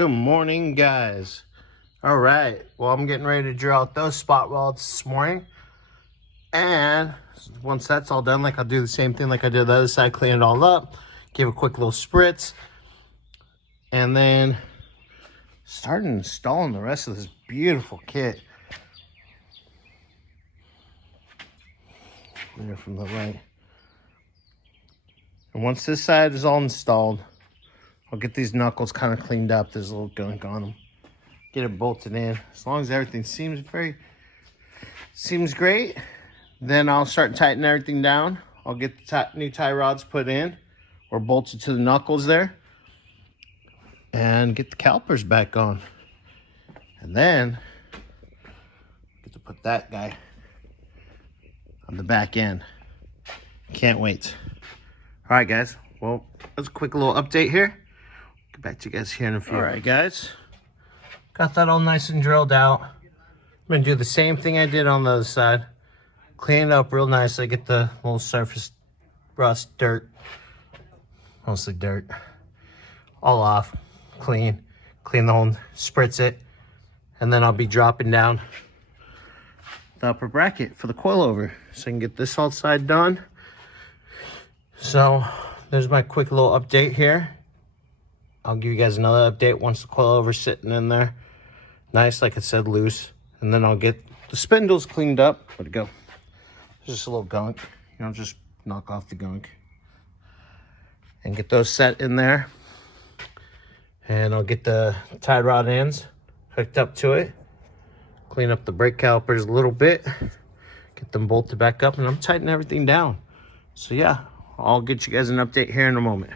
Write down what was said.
Good morning, guys. All right, well, I'm getting ready to drill out those spot welds this morning. And once that's all done, I'll do the same thing like I did the other side, clean it all up, give a quick little spritz, and then start installing the rest of this beautiful kit. There from the right. And once this side is all installed, I'll get these knuckles kind of cleaned up. There's a little gunk on them. Get it bolted in. As long as everything seems great, then I'll start tightening everything down. I'll get the new tie rods put in or bolted to the knuckles there and get the calipers back on. And then get to put that guy on the back end. Can't wait. All right, guys. Well, that's a quick little update here. Get back to you guys here in a few. All right, guys. Got that all nice and drilled out. I'm going to do the same thing I did on the other side. Clean it up real nicely. Get the little surface rust, dirt, mostly dirt, all off. Clean the whole, spritz it. And then I'll be dropping down the upper bracket for the coilover. So I can get this all side done. So there's my quick little update here. I'll give you guys another update once the coilover's sitting in there. Nice, like I said, loose. And then I'll get the spindles cleaned up. Where'd it go? There's just a little gunk. Just knock off the gunk. And get those set in there. And I'll get the tie rod ends hooked up to it. Clean up the brake calipers a little bit. Get them bolted back up. And I'm tightening everything down. So yeah, I'll get you guys an update here in a moment.